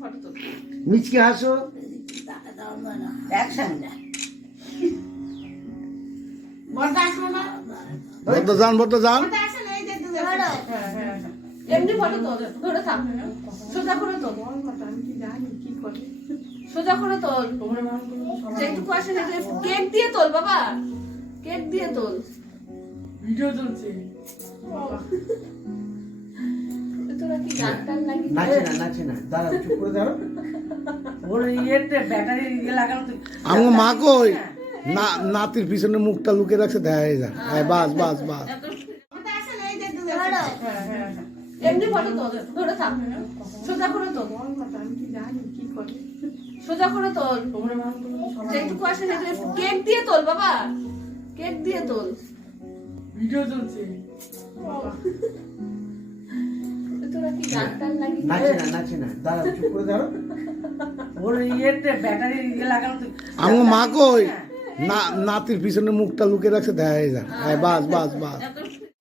Photo তো মিচকে হাসো। যান যান। হ্যাঁ হ্যাঁ হ্যাঁ এমনি ফটো তো ধরে থাক। সোজা করে তো আমি কি জানি কি করে সোজা করে তোল যেটুকু আসে কেক দিয়ে তোল বাবা। কেক দিয়ে তোল। ভিডিও চলছে তোরা কি গান টান নাচে না নাচে না। দাঁড়াও চুপ করে দাঁড়াও। ওর ইয়েতে ব্যাটারি ইয়ে লাগানো তো আমার মা কই? না। নাতির পিছনে মুখটা লুকে রাখছে দেখা যায় হ্যাঁ বাস বাস বাস। হ্যাঁ হ্যাঁ হ্যাঁ এমনি ফটো তো ধরে থাক। সোজা করে তোল আমি কি জানি কি করে সোজা করে তোল। যেটুকু আসে কেক দিয়ে তোল বাবা। কেক দিয়ে তোল। ভিডিও চলছে। তোরা কি গান টান লাগিয়ে নাচে না নাচে না। দাঁড়াও চুপ করে দাঁড়াও। ওর ইয়েতে ব্যাটারি ইয়ে লাগানো আমার মা কই? না। নাতির পিছনে মুখটা লুকিয়ে রাখছে দেখা যায় হ্যাঁ বাস বাস বাস।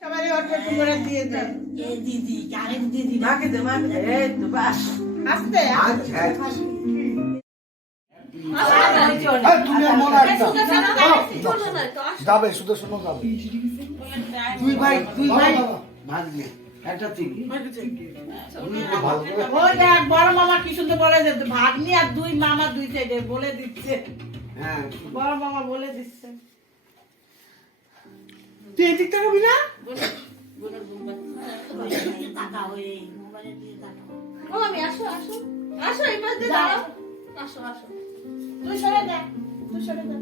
সবারই অল্প একটু করে দিয়ে দে। মাকে দে মাকে দে। এই তো বাস। আস্তে আচ্ছা তুমি আর একটা ছোট নয় তো যাবে শুধু শোনো যাবে দুই ভাই দুই ভাই। বাবা। একটা ঠিক ওই দেখ বড় মামা কি সুন্দর বলে যে ভাগ্নি আর দুই মামা দুই সাইডে বলে দিচ্ছে। হ্যাঁ। বড় মামা বলে দিচ্ছে। তুই এদিক থেকে না? ও আমি আসো আসো। আসো এই পাশ দিয়ে দাঁড়াও। আসো আসো। তুই সরে দে তুই সরে দে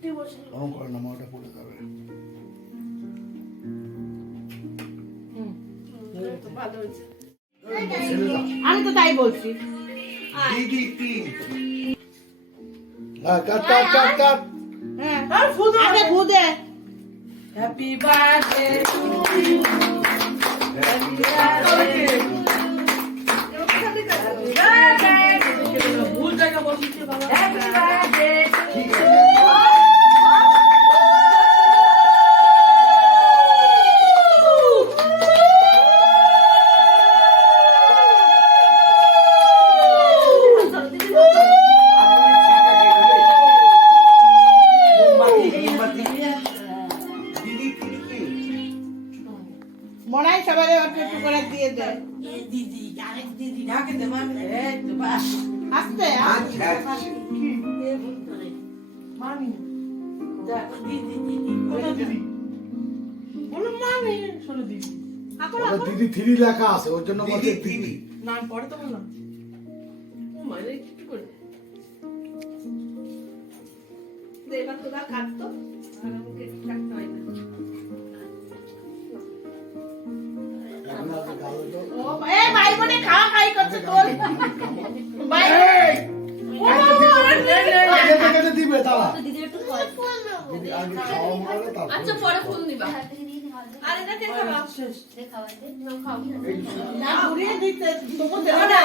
তুই বসে ওরকম করে না মাটা পড়ে যাবে। ভালো হয়েছে আমি তো তাই বলছি। হ্যাঁ হ্যাঁ হ্যাপি বার্থডে টু ইউ ভুল মনে হয় সবাই অল্প একটু করে দিয়ে দে মাকে দে মাকে দে এই তো বাস। আস্তে আচ্ছা মামি। দেখো দিদি দিদি দিদি। দিদি। থ্রি লেখা আছে ওর জন্য দিদি দিদি। দিদি নাম তো বললাম। মানে কি করে। দে এবার তোরা কাটতো আচ্ছা পরে ফোন দিবা আরে না কে খাবা? নাও খাও। না ঘুরিয়ে দিতে তবু দেবো না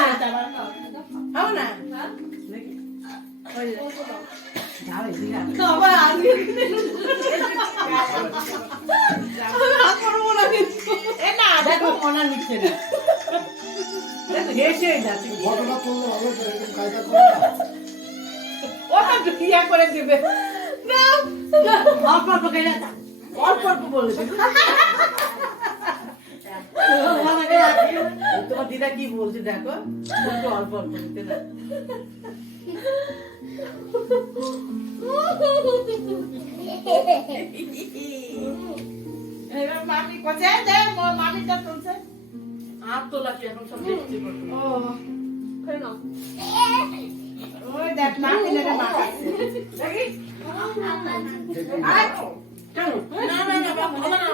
খাও না? হ্যাঁ। এ না দেখো মনা নিচ্ছে না। হেসে যাচ্ছে ফটোটা তুললে ভালো করে এরকম কায়দা করে না ও ইয়া করে দিবে। না অল্প অল্প যা অল্প অল্প বলে। তোমার দিদা কি বলছে দেখো? একটু অল্প অল্প দিতে দাও। মামি কোথায়? দে মামিটা তুলছে। হাত তোলা কি এখন সব দেখছি করতে। ও খেয়ে নাও ওই দেখ না রে দেখি না না না বাবা, বাবা না।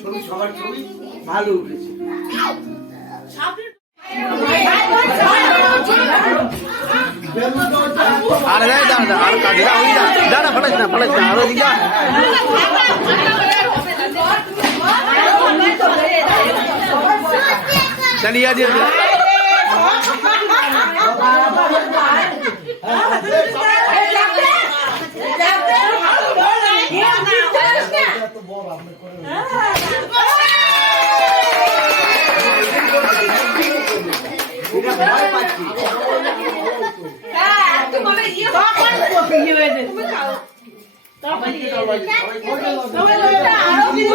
ছবি সবার ছবি ভালো উঠেছে আরে দাঁড়া দাঁড়া আর কাটে দাঁড়া দাঁড়া না না আর ওদিকে चलिए जी আরও কিছু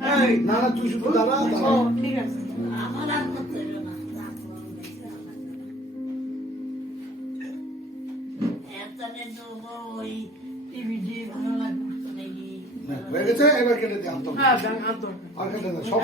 না না তুই শুধু দাঁড়া ঠিক আছে। আমার আর করতে হ্যাঁ, হয়ে গেছে এবার কেটে দে আন্তর আর কেটে দে সব